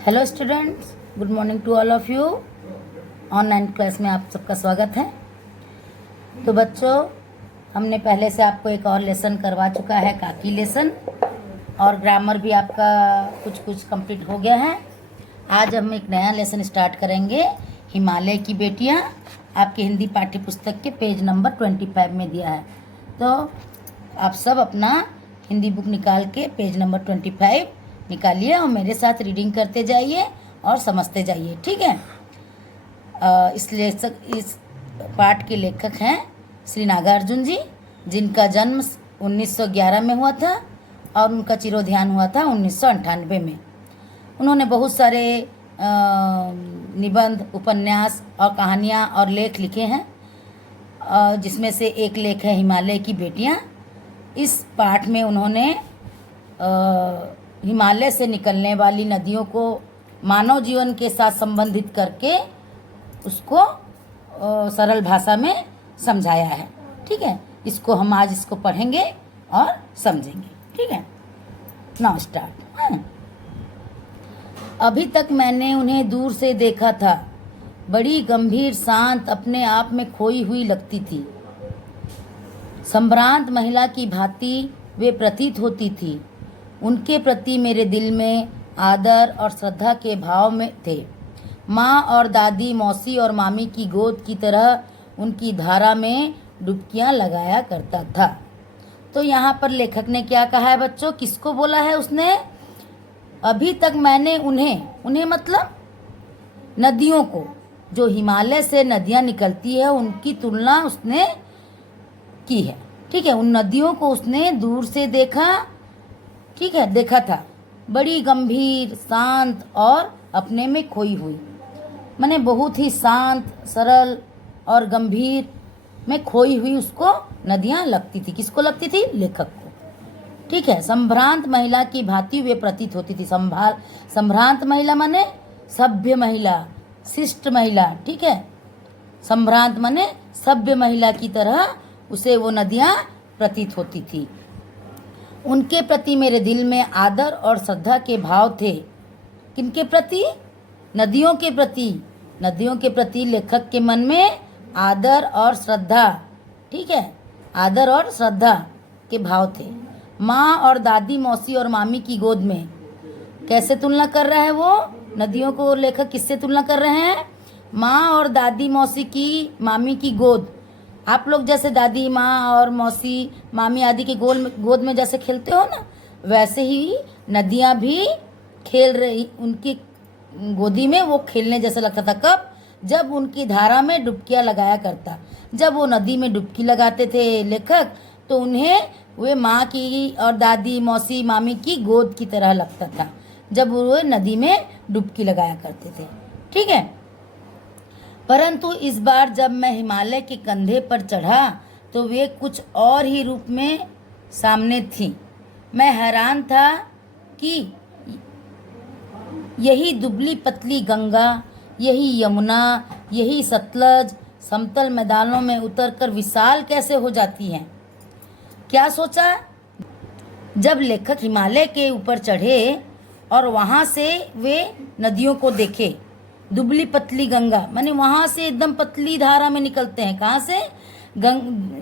Hello students, good morning to all of you. Online class में आप सबका स्वागत है। तो बच्चों, हमने पहले से आपको एक और लेसन करवा चुका है, काकी लेसन, और ग्रामर भी आपका कुछ कुछ कंप्लीट हो गया है। आज हम एक नया लेसन स्टार्ट करेंगे, हिमालय की बेटियां। आपके हिंदी पाठ्य पुस्तक के पेज नंबर 25 में दिया है। तो आप सब अपना हिंदी बुक निकाल के पेज नंबर 25 निकालिए और मेरे साथ रीडिंग करते जाइए और समझते जाइए, ठीक है। इस पाठ के लेखक हैं श्री नागार्जुन जी, जिनका जन्म 1911 में हुआ था और उनका चिरोध्यान हुआ था 1998 में। उन्होंने बहुत सारे निबंध, उपन्यास और कहानियाँ और लेख लिखे हैं, जिसमें से एक लेख है हिमालय की बेटियाँ। इस पाठ में उन्होंने हिमालय से निकलने वाली नदियों को मानव जीवन के साथ संबंधित करके उसको सरल भाषा में समझाया है, ठीक है। इसको हम आज इसको पढ़ेंगे और समझेंगे, ठीक है। Now start. अभी तक मैंने उन्हें दूर से देखा था। बड़ी गंभीर, शांत, अपने आप में खोई हुई लगती थी। संभ्रांत महिला की भांति वे प्रतीत होती थी। उनके प्रति मेरे दिल में आदर और श्रद्धा के भाव में थे। माँ और दादी, मौसी और मामी की गोद की तरह उनकी धारा में डुबकियाँ लगाया करता था। तो यहाँ पर लेखक ने क्या कहा है बच्चों, किसको बोला है उसने? अभी तक मैंने उन्हें मतलब नदियों को, जो हिमालय से नदियाँ निकलती है उनकी तुलना उसने की है, ठीक है। उन नदियों को उसने दूर से देखा, ठीक है, देखा था। बड़ी गंभीर, शांत और अपने में खोई हुई, माने बहुत ही शांत, सरल और गंभीर में खोई हुई उसको नदियाँ लगती थी। किसको लगती थी? लेखक को, ठीक है। संभ्रांत महिला की भांति वे प्रतीत होती थी। संभ्रांत महिला माने सभ्य महिला, शिष्ट महिला, ठीक है। संभ्रांत माने सभ्य महिला की तरह उसे वो नदियाँ प्रतीत होती थी। उनके प्रति मेरे दिल में आदर और श्रद्धा के भाव थे। किनके प्रति? नदियों के प्रति। नदियों के प्रति लेखक के मन में आदर और श्रद्धा, ठीक है, आदर और श्रद्धा के भाव थे। माँ और दादी, मौसी और मामी की गोद में कैसे तुलना कर रहा है वो? नदियों को लेखक किससे तुलना कर रहे हैं? माँ और दादी, मौसी की, मामी की गोद। आप लोग जैसे दादी, माँ और मौसी, मामी आदि के गोद में जैसे खेलते हो ना, वैसे ही नदियाँ भी खेल रही, उनकी गोदी में वो खेलने जैसा लगता था। कब? जब उनकी धारा में डुबकियाँ लगाया करता। जब वो नदी में डुबकी लगाते थे लेखक, तो उन्हें वे माँ की और दादी, मौसी, मामी की गोद की तरह लगता था जब वो नदी में डुबकी लगाया करते थे, ठीक है। परंतु इस बार जब मैं हिमालय के कंधे पर चढ़ा तो वे कुछ और ही रूप में सामने थी। मैं हैरान था कि यही दुबली पतली गंगा, यही यमुना, यही सतलज समतल मैदानों में उतरकर विशाल कैसे हो जाती हैं। क्या सोचा? जब लेखक हिमालय के ऊपर चढ़े और वहाँ से वे नदियों को देखे, दुबली पतली गंगा माने वहाँ से एकदम पतली धारा में निकलते हैं। कहाँ से?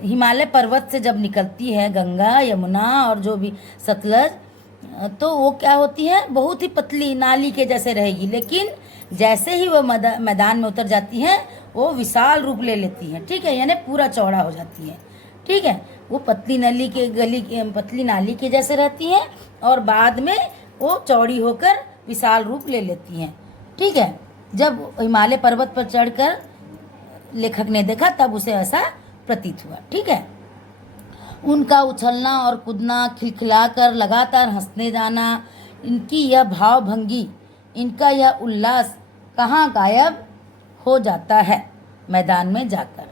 हिमालय पर्वत से जब निकलती है गंगा, यमुना और जो भी सतलज, तो वो क्या होती है? बहुत ही पतली नाली के जैसे रहेगी, लेकिन जैसे ही वो मैदान में उतर जाती हैं वो विशाल रूप ले लेती हैं, ठीक है, यानी पूरा चौड़ा हो जाती है, ठीक है। वो पतली नाली के जैसे रहती हैं और बाद में वो चौड़ी होकर विशाल रूप ले लेती हैं, ठीक है। जब हिमालय पर्वत पर चढ़कर लेखक ने देखा तब उसे ऐसा प्रतीत हुआ, ठीक है। उनका उछलना और कूदना, खिलखिलाकर लगातार हंसने जाना, इनकी यह भावभंगी, इनका यह उल्लास कहाँ गायब हो जाता है मैदान में जाकर।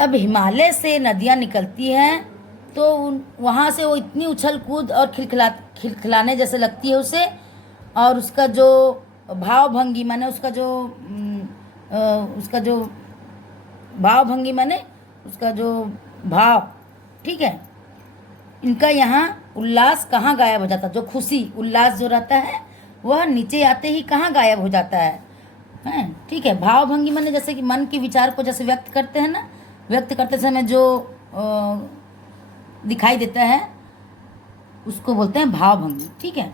अब हिमालय से नदियाँ निकलती हैं तो वहाँ से वो इतनी उछल कूद और खिलखिलाने जैसे लगती है उसे, और उसका जो भावभंगी माने उसका जो भावभंगी माने उसका जो भाव, ठीक है। इनका यहाँ उल्लास कहाँ गायब हो जाता? जो खुशी, उल्लास जो रहता है वह नीचे आते ही कहाँ गायब हो जाता है। हैं, ठीक है। भावभंगी माने जैसे कि मन के विचार को जैसे व्यक्त करते हैं ना, व्यक्त करते समय जो दिखाई देता है उसको बोलते हैं भावभंगी। ठीक है,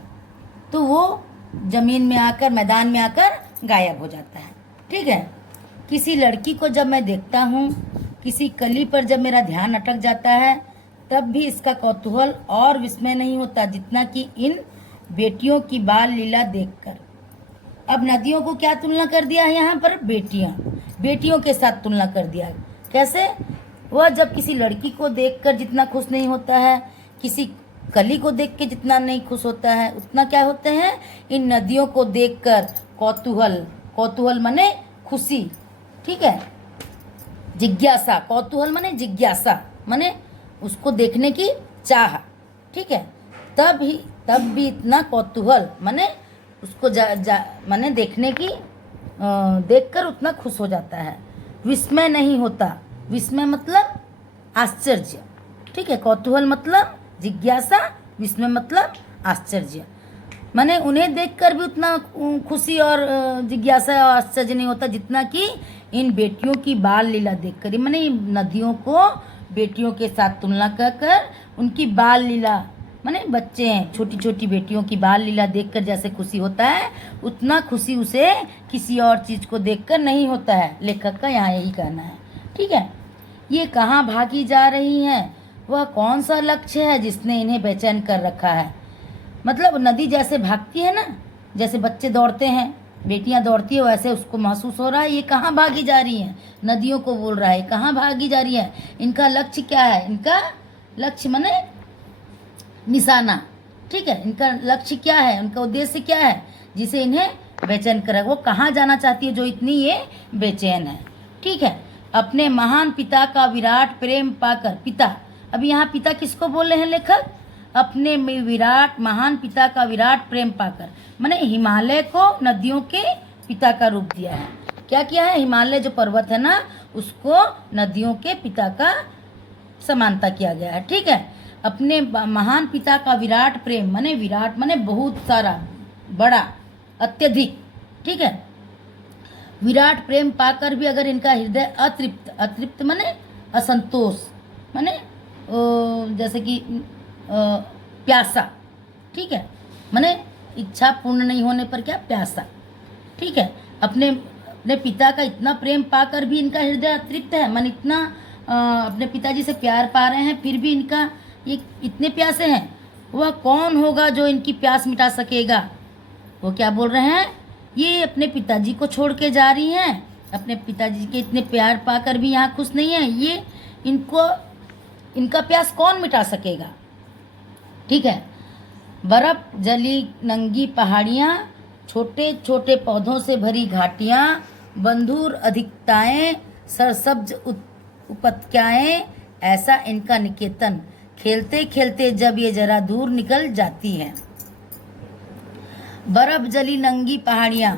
तो वो जमीन में आकर, मैदान में आकर गायब हो जाता है। ठीक है। किसी लड़की को जब मैं देखता हूँ, किसी कली पर जब मेरा ध्यान अटक जाता है, तब भी इसका कौतूहल और विस्मय नहीं होता जितना कि इन बेटियों की बाल लीला देखकर। अब नदियों को क्या तुलना कर दिया है यहाँ पर? बेटियों के साथ तुलना कर दिया। कैसे? वह जब किसी लड़की को देखकर जितना खुश नहीं होता है, किसी कली को देख के जितना नहीं खुश होता है, उतना क्या होते हैं इन नदियों को देखकर कौतूहल माने खुशी। ठीक है। जिज्ञासा, कौतूहल माने जिज्ञासा, माने उसको देखने की चाह। ठीक है। तब भी इतना कौतूहल माने उसको माने देखने की देखकर उतना खुश हो जाता है। विस्मय नहीं होता। विस्मय मतलब आश्चर्य। ठीक है। कौतूहल मतलब जिज्ञासा, विस्मय मतलब आश्चर्य। माने उन्हें देखकर भी उतना खुशी और जिज्ञासा और आश्चर्य नहीं होता जितना कि इन बेटियों की बाल लीला देखकर। माने नदियों को बेटियों के साथ तुलना कर उनकी बाल लीला, माने बच्चे हैं, छोटी छोटी बेटियों की बाल लीला देखकर जैसे खुशी होता है, उतना खुशी उसे किसी और चीज़ को देखकर नहीं होता है। लेखक का यहाँ यही कहना है। ठीक है। ये कहाँ भागी जा रही हैं? वह कौन सा लक्ष्य है जिसने इन्हें बेचैन कर रखा है? मतलब नदी जैसे भागती है ना, जैसे बच्चे दौड़ते हैं, बेटियां दौड़ती है, वैसे उसको महसूस हो रहा है ये कहाँ भागी जा रही हैं। नदियों को बोल रहा है कहाँ भागी जा रही है, इनका लक्ष्य क्या है? इनका लक्ष्य माने निशाना। ठीक है। इनका लक्ष्य क्या है, उनका उद्देश्य क्या है जिसे इन्हें बेचैन कर रहा है? वो कहाँ जाना चाहती है जो इतनी ये बेचैन है? ठीक है। अपने महान पिता का विराट प्रेम पाकर, पिता, अभी यहाँ पिता किसको बोल रहे हैं लेखक? अपने महान पिता का विराट प्रेम पाकर, माने हिमालय को नदियों के पिता का रूप दिया है। क्या किया है? हिमालय जो पर्वत है ना, उसको नदियों के पिता का समानता किया गया है। ठीक है। अपने महान पिता का विराट प्रेम, माने विराट माने बहुत सारा, बड़ा, अत्यधिक। ठीक है। विराट प्रेम पाकर भी अगर इनका हृदय अतृप्त माने असंतोष, माने जैसे कि प्यासा। ठीक है। माने इच्छा पूर्ण नहीं होने पर क्या? प्यासा। ठीक है। अपने पिता का इतना प्रेम पाकर भी इनका हृदय अतृप्त है, माने इतना अपने पिताजी से प्यार पा रहे हैं फिर भी इनका ये इतने प्यासे हैं। वह कौन होगा जो इनकी प्यास मिटा सकेगा? वो क्या बोल रहे हैं? ये अपने पिताजी को छोड़ के जा रही हैं, अपने पिताजी के इतने प्यार पाकर भी यहाँ खुश नहीं है। ये इनका प्यास कौन मिटा सकेगा? ठीक है। बर्फ जली नंगी पहाड़ियाँ, छोटे छोटे पौधों से भरी घाटियाँ, बंधुर अधिकताएं, सरसब्ज उपत्यकाएं, ऐसा इनका निकेतन। खेलते खेलते जब ये जरा दूर निकल जाती हैं। बर्फ जली नंगी पहाड़ियाँ,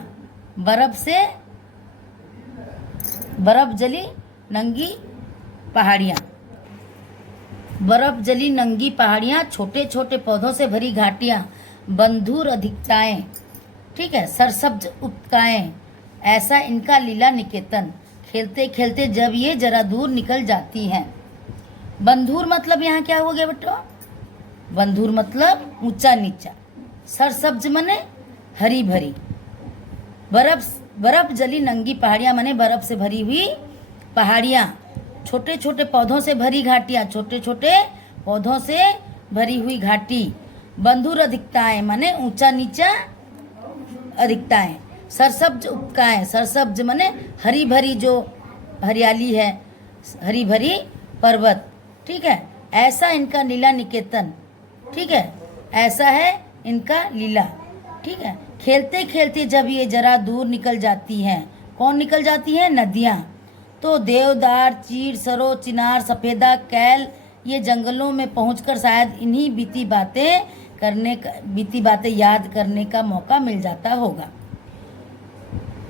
बर्फ जली नंगी पहाड़ियाँ, छोटे छोटे पौधों से भरी घाटियाँ, बंधुर अधिकताएं, ठीक है, सरसब्ज उपत्यकाएं, ऐसा इनका लीला निकेतन। खेलते खेलते जब ये जरा दूर निकल जाती हैं। बंधुर मतलब यहाँ क्या हो गया बेटो? बंधुर मतलब ऊंचा नीचा, सरसब्ज मने हरी भरी, बर्फ जली नंगी पहाड़ियाँ मने बर्फ से भरी हुई पहाड़ियाँ, छोटे छोटे पौधों से भरी घाटियाँ, छोटे छोटे पौधों से भरी हुई घाटी, बंधुर अधिकताएं मने ऊंचा नीचा अधिकताएं, सरसब्ज उपत्यकाएं, सरसब्ज मने हरी भरी जो हरियाली है, हरी भरी पर्वत, ठीक है, ऐसा इनका लीला निकेतन, ठीक है, ऐसा है इनका लीला, ठीक है। खेलते खेलते जब ये जरा दूर निकल जाती हैं, कौन निकल जाती हैं? नदियाँ। तो देवदार, चीड़, सरो, चिनार, सफेदा, कैल, ये जंगलों में पहुंचकर शायद इन्हीं बीती बातें याद करने का मौका मिल जाता होगा।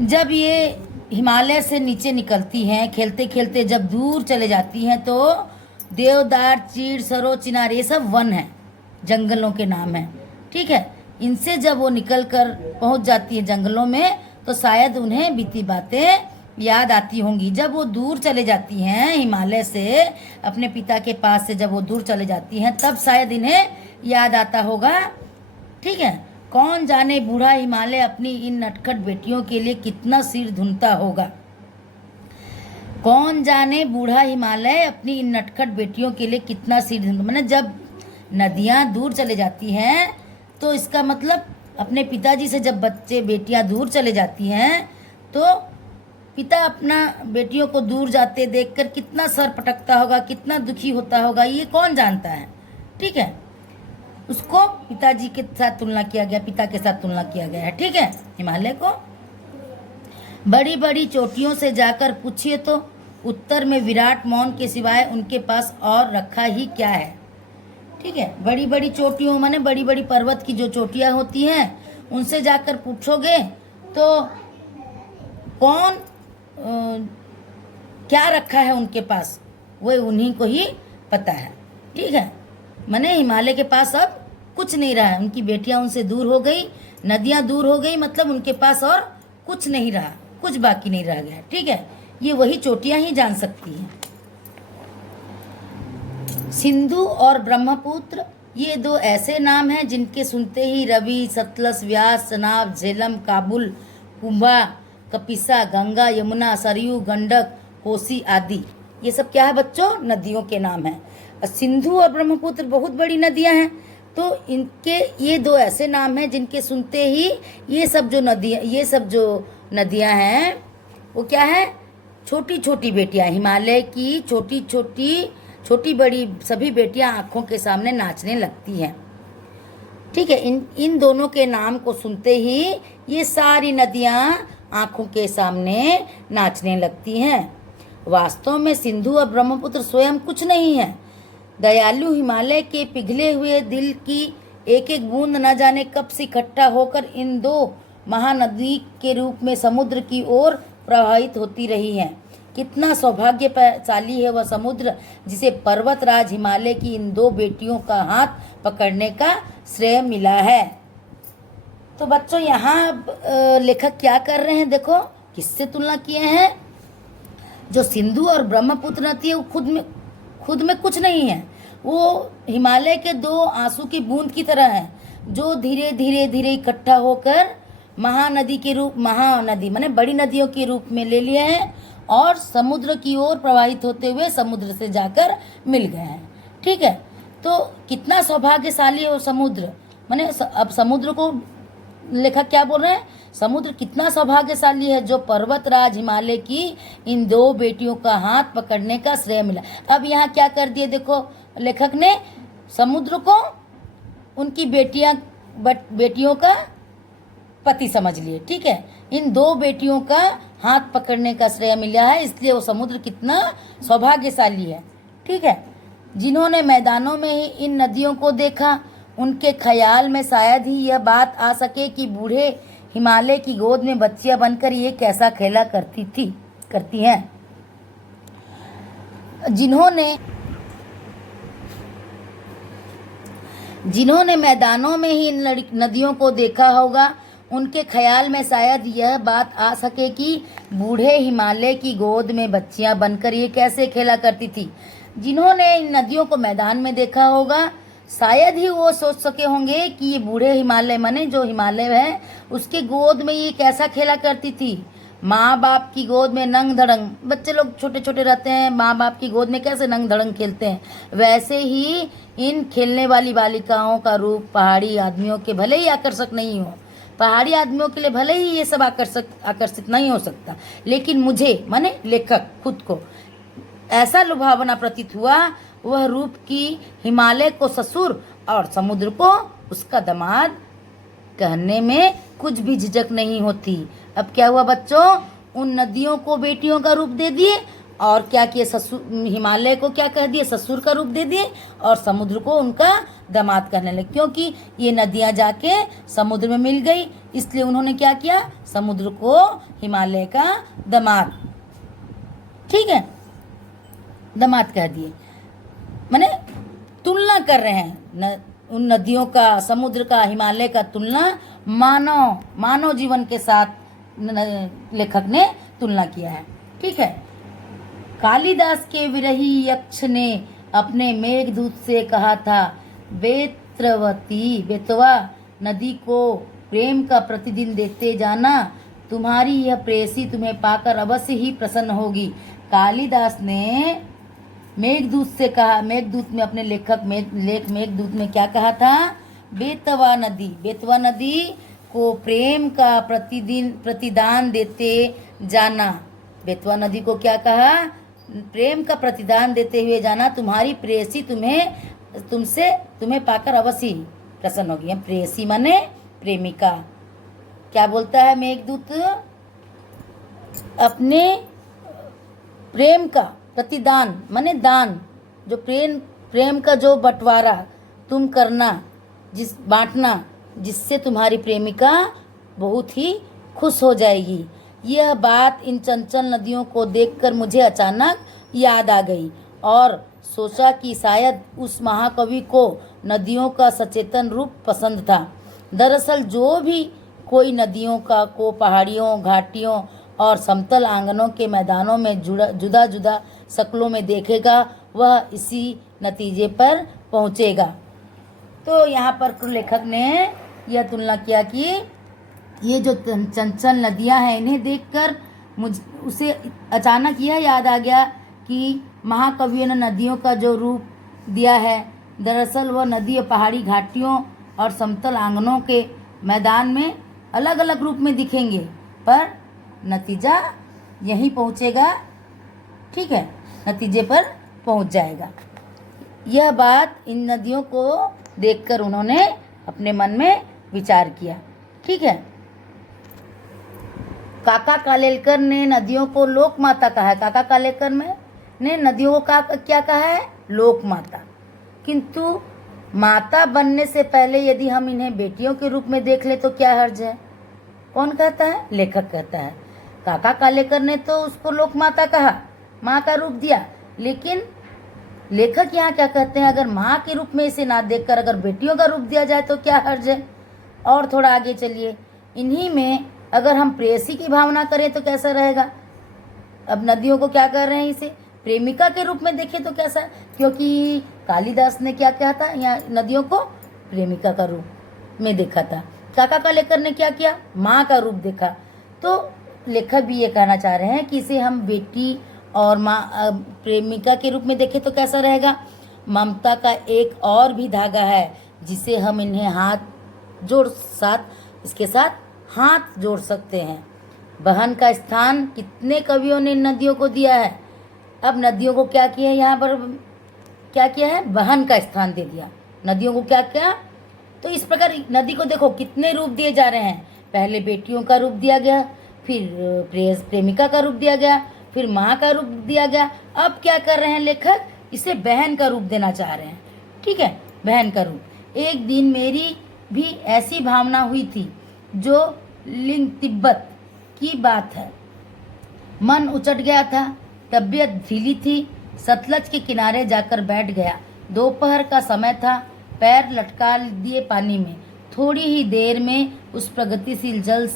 जब ये हिमालय से नीचे निकलती हैं, खेलते खेलते जब दूर चले जाती हैं, तो देवदार, चीड़, सरो, चिनार, ये सब वन है, जंगलों के नाम हैं, ठीक है। इनसे जब वो निकल कर पहुंच जाती है जंगलों में तो शायद उन्हें बीती बातें याद आती होंगी। जब वो दूर चले जाती हैं हिमालय से, अपने पिता के पास से जब वो दूर चले जाती हैं तब शायद इन्हें याद आता होगा। ठीक है, कौन जाने बूढ़ा हिमालय अपनी इन नटखट बेटियों के लिए कितना सिर धुनता होगा। कौन जाने बूढ़ा हिमालय अपनी इन नटखट बेटियों के लिए कितना सिर धुनता, मैंने जब नदियाँ दूर चले जाती हैं तो इसका मतलब अपने पिताजी से जब बच्चे बेटियां दूर चले जाती हैं तो पिता अपना बेटियों को दूर जाते देखकर कितना सर पटकता होगा, कितना दुखी होता होगा, ये कौन जानता है। ठीक है, उसको पिताजी के साथ तुलना किया गया, पिता के साथ तुलना किया गया है। ठीक है, हिमालय को बड़ी बड़ी चोटियों से जाकर पूछिए तो उत्तर में विराट मौन के सिवाय उनके पास और रखा ही क्या है। ठीक है, बड़ी बड़ी चोटियों माने बड़ी बड़ी पर्वत की जो चोटियां होती हैं उनसे जाकर पूछोगे तो कौन क्या रखा है उनके पास, वो उन्हीं को ही पता है। ठीक है, माने हिमालय के पास अब कुछ नहीं रहा है, उनकी बेटियां उनसे दूर हो गई, नदियां दूर हो गई, मतलब उनके पास और कुछ नहीं रहा, कुछ बाकी नहीं रह गया। ठीक है, ये वही चोटियां ही जान सकती हैं। सिंधु और ब्रह्मपुत्र ये दो ऐसे नाम हैं जिनके सुनते ही रवि, सतलज, व्यास, चनाब, झेलम, काबुल, कुंभा, कपिसा, गंगा, यमुना, सरयू, गंडक, कोसी आदि, ये सब क्या है बच्चों, नदियों के नाम हैं। सिंधु और ब्रह्मपुत्र बहुत बड़ी नदियां हैं, तो इनके ये दो ऐसे नाम हैं जिनके सुनते ही ये सब जो नदियां हैं वो क्या है, छोटी छोटी बेटियां, हिमालय की छोटी बड़ी सभी बेटियां आंखों के सामने नाचने लगती हैं। ठीक है, इन दोनों के नाम को सुनते ही ये सारी नदियां आंखों के सामने नाचने लगती हैं। वास्तव में सिंधु और ब्रह्मपुत्र स्वयं कुछ नहीं है। दयालु हिमालय के पिघले हुए दिल की एक एक बूंद न जाने कब से इकट्ठा होकर इन दो महानदी के रूप में समुद्र की ओर प्रवाहित होती रही हैं। कितना सौभाग्यशाली है वह समुद्र जिसे पर्वतराज हिमालय की इन दो बेटियों का हाथ पकड़ने का श्रेय मिला है। तो बच्चों यहाँ लेखक क्या कर रहे हैं, देखो किससे तुलना किए हैं। जो सिंधु और ब्रह्मपुत्र नदी है वो खुद में कुछ नहीं है, वो हिमालय के दो आंसू की बूंद की तरह है जो धीरे धीरे इकट्ठा होकर महानदी माने बड़ी नदियों के रूप में ले लिए हैं और समुद्र की ओर प्रवाहित होते हुए समुद्र से जाकर मिल गए हैं। ठीक है, तो कितना सौभाग्यशाली है वो समुद्र, माने अब समुद्र को लेखक क्या बोल रहे हैं, समुद्र कितना सौभाग्यशाली है जो पर्वतराज हिमालय की इन दो बेटियों का हाथ पकड़ने का श्रेय मिला। अब यहाँ क्या कर दिए देखो, लेखक ने समुद्र को उनकी बेटियों का पति समझ लिए। ठीक है, इन दो बेटियों का हाथ पकड़ने का श्रेय मिला है, इसलिए वो समुद्र कितना सौभाग्यशाली है। ठीक है, जिन्होंने मैदानों में ही इन नदियों को देखा उनके ख्याल में शायद ही यह बात आ सके कि बूढ़े हिमालय की गोद में बच्चियां बनकर ये कैसा खेला करती हैं। जिन्होंने मैदानों में ही इन नदियों को देखा होगा उनके ख्याल में शायद यह बात आ सके कि बूढ़े हिमालय की गोद में बच्चियां बनकर ये कैसे खेला करती थी। जिन्होंने इन नदियों को मैदान में देखा होगा शायद ही वो सोच सके होंगे कि ये बूढ़े हिमालय माने जो हिमालय है उसके गोद में ये कैसा खेला करती थी। माँ बाप की गोद में नंग धड़ंग, बच्चे लोग छोटे छोटे रहते हैं, माँ बाप की गोद में कैसे नंग धड़ंग खेलते हैं, वैसे ही इन खेलने वाली बालिकाओं का रूप पहाड़ी आदमियों के भले ही आकर्षक नहीं हो, पहाड़ी आदमियों के लिए भले ही ये सब आकर्षित नहीं हो सकता, लेकिन मुझे माने लेखक खुद को ऐसा लुभावना प्रतीत हुआ वह रूप की हिमालय को ससुर और समुद्र को उसका दामाद कहने में कुछ भी झिझक नहीं होती। अब क्या हुआ बच्चों, उन नदियों को बेटियों का रूप दे दिए और क्या किए, ससुर हिमालय को क्या कह दिए, ससुर का रूप दे दिए और समुद्र को उनका दामाद कहने लगे, क्योंकि ये नदियां जाके समुद्र में मिल गई, इसलिए उन्होंने क्या किया, समुद्र को हिमालय का दामाद, ठीक है, दामाद कह दिए। माने तुलना कर रहे हैं उन नदियों का, समुद्र का, हिमालय का तुलना मानव जीवन के साथ लेखक ने तुलना किया है। ठीक है। कालिदास के विरही यक्ष ने अपने मेघदूत से कहा था, बेतवा नदी को प्रेम का प्रतिदिन देते जाना, तुम्हारी यह प्रेयसी तुम्हें पाकर अवश्य ही प्रसन्न होगी। कालिदास ने मेघदूत से कहा, मेघदूत में अपने मेघदूत में क्या कहा था? बेतवा नदी को प्रेम का प्रतिदान देते जाना। बेतवा नदी को क्या कहा? प्रेम का प्रतिदान देते हुए जाना, तुम्हारी प्रेयसी तुम्हें पाकर अवश्य प्रसन्न होगी। प्रेयसी माने प्रेमिका। क्या बोलता है मेघदूत? अपने प्रेम का प्रतिदान माने दान, जो प्रेम का जो बंटवारा तुम करना, बांटना, जिससे तुम्हारी प्रेमिका बहुत ही खुश हो जाएगी। यह बात इन चंचल नदियों को देखकर मुझे अचानक याद आ गई और सोचा कि शायद उस महाकवि को नदियों का सचेतन रूप पसंद था। दरअसल जो भी कोई नदियों को पहाड़ियों, घाटियों और समतल आंगनों के मैदानों में जुदा जुदा शक्लों में देखेगा, वह इसी नतीजे पर पहुँचेगा। तो यहाँ पर लेखक ने यह तुलना किया कि ये जो चंचल नदियाँ हैं, इन्हें देखकर उसे अचानक यह याद आ गया कि महाकवियों ने नदियों का जो रूप दिया है, दरअसल वह नदी और पहाड़ी घाटियों और समतल आंगनों के मैदान में अलग अलग रूप में दिखेंगे, पर नतीजा यहीं पहुँचेगा। ठीक है, नतीजे पर पहुँच जाएगा। यह बात इन नदियों को देखकर उन्होंने अपने मन में विचार किया। ठीक है। काका कालेलकर ने नदियों को लोक माता कहा है। काका कालेलकर ने नदियों को क्या कहा है? लोक माता। किंतु माता बनने से पहले यदि हम इन्हें बेटियों के रूप में देख ले तो क्या हर्ज है? कौन कहता है? लेखक कहता है। काका कालेलकर ने तो उसको लोक माता कहा, माँ का रूप दिया, लेकिन लेखक यहाँ क्या कहते हैं? अगर माँ के रूप में इसे ना देखकर अगर बेटियों का रूप दिया जाए तो क्या हर्ज है? और थोड़ा आगे चलिए, इन्हीं में अगर हम प्रेयसी की भावना करें तो कैसा रहेगा? अब नदियों को क्या कर रहे हैं? इसे प्रेमिका के रूप में देखें तो कैसा? क्योंकि कालिदास ने क्या कहा था? यहाँ नदियों को प्रेमिका का रूप में देखा था। काका कालेलकर ने क्या किया? माँ का रूप देखा। तो लेखक भी ये कहना चाह रहे हैं कि इसे हम बेटी और माँ प्रेमिका के रूप में देखें तो कैसा रहेगा? ममता का एक और भी धागा है जिसे हम इन्हें इसके साथ हाथ जोड़ सकते हैं। बहन का स्थान कितने कवियों ने नदियों को दिया है। अब नदियों को क्या किया है? यहाँ पर क्या किया है? बहन का स्थान दे दिया। नदियों को क्या किया? तो इस प्रकार नदी को देखो कितने रूप दिए जा रहे हैं। पहले बेटियों का रूप दिया गया, फिर प्रेमिका का रूप दिया गया, फिर माँ का रूप दिया गया। अब क्या कर रहे हैं लेखक? इसे बहन का रूप देना चाह रहे हैं। ठीक है, बहन का रूप। एक दिन मेरी भी ऐसी भावना हुई थी, जो लिंग तिब्बत की बात है। मन उचट गया था, तबीयत ढीली थी, सतलज के किनारे जाकर बैठ गया। दोपहर का समय था, पैर लटका दिए पानी में। थोड़ी ही देर में उस प्रगतिशील जल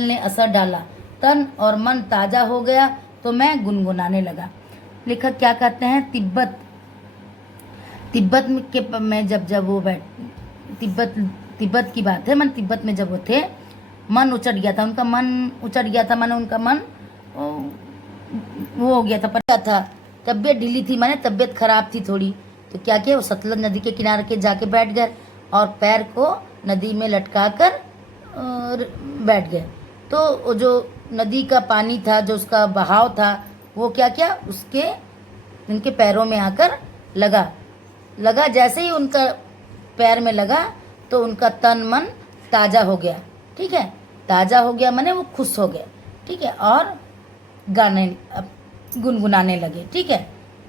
ने असर डाला, तन और मन ताज़ा हो गया, तो मैं गुनगुनाने लगा। लेखक क्या कहते हैं? तिब्बत में जब वो तिब्बत की बात है। तिब्बत में जब वो थे, मन उचट गया था, उनका मन उचट गया था, माने उनका मन वो हो गया था, पता था। तबीयत ढीली थी, माने तबीयत खराब थी थोड़ी। तो क्या किया? वो सतलज नदी के किनारे के जाके बैठ गए और पैर को नदी में लटका कर बैठ गए। तो जो नदी का पानी था, जो उसका बहाव था, वो क्या किया? उनके पैरों में आकर लगा। जैसे ही उनका पैर में लगा तो उनका तन मन ताज़ा हो गया। ठीक है, ताज़ा हो गया माने वो खुश हो गए। ठीक है, और गुनगुनाने लगे। ठीक है,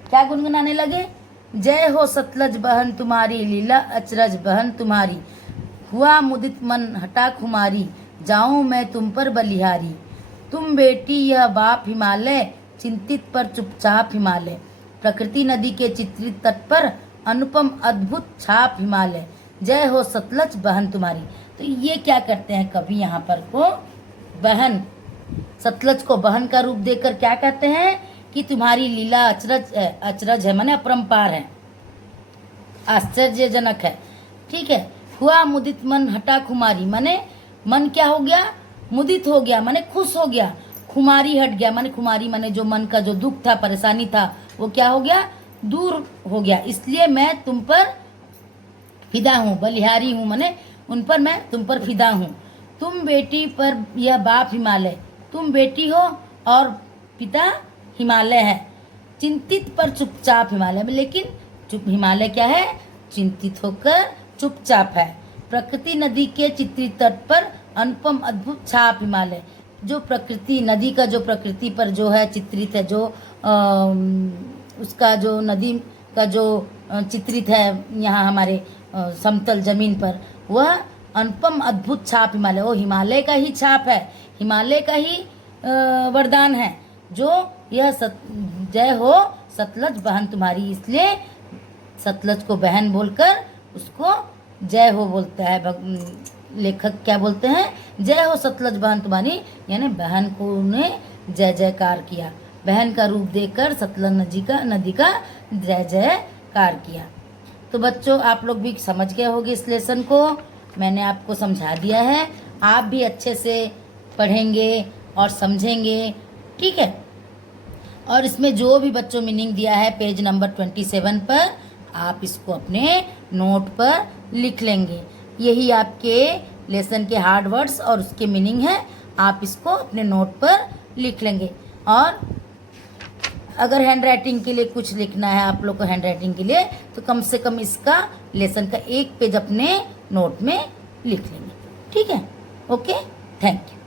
क्या गुनगुनाने लगे? जय हो सतलज बहन तुम्हारी, लीला अचरज बहन तुम्हारी, हुआ मुदित मन हटा खुमारी, जाऊं मैं तुम पर बलिहारी। तुम बेटी यह बाप हिमालय, चिंतित पर चुपचाप हिमालय, प्रकृति नदी के चित्रित तट पर अनुपम अद्भुत छाप हिमालय, जय हो सतलज बहन तुम्हारी। तो ये क्या करते हैं कवि यहाँ पर को बहन, सतलज को बहन का रूप देकर क्या कहते हैं कि तुम्हारी लीला अचरज है, माने अपरंपार है, आश्चर्यजनक है। ठीक है। हुआ मुदित मन हटा खुमारी, माने मन क्या हो गया, मुदित हो गया, माने खुश हो गया। खुमारी हट गया, माने खुमारी माने जो मन का जो दुख था, परेशानी था, वो क्या हो गया, दूर हो गया। इसलिए मैं तुम पर फिदा हूँ, बलिहारी हूँ, माने उन पर मैं तुम पर फिदा हूँ। तुम बेटी पर यह बाप हिमालय, तुम बेटी हो और पिता हिमालय है। चिंतित पर चुपचाप हिमालय में, लेकिन चुप हिमालय क्या है, चिंतित होकर चुपचाप है। प्रकृति नदी के चित्रित तट पर अनुपम अद्भुत छाप हिमालय, जो प्रकृति नदी का जो प्रकृति पर जो है चित्रित है, जो उसका जो नदी का जो चित्रित है यहाँ हमारे समतल जमीन पर, वह अनुपम अद्भुत छाप हिमालय, वो हिमालय का ही छाप है, हिमालय का ही वरदान है, जो यह जय हो सतलज बहन तुम्हारी। इसलिए सतलज को बहन बोलकर उसको जय हो बोलता है। लेखक क्या बोलते हैं, जय हो सतलज बहन तुम्हारी, यानी बहन को ने जय जयकार किया, बहन का रूप देकर सतलज नदी का जय जयकार किया। तो बच्चों आप लोग भी समझ गए होंगे इस लेसन को, मैंने आपको समझा दिया है, आप भी अच्छे से पढ़ेंगे और समझेंगे। ठीक है। और इसमें जो भी बच्चों मीनिंग दिया है पेज नंबर 27 पर, आप इसको अपने नोट पर लिख लेंगे। यही आपके लेसन के हार्ड वर्ड्स और उसके मीनिंग है, आप इसको अपने नोट पर लिख लेंगे। और अगर हैंड राइटिंग के लिए कुछ लिखना है आप लोग को हैंड राइटिंग के लिए, तो कम से कम इसका लेसन का 1 पेज अपने नोट में लिख लेंगे। ठीक है। Okay, thank you.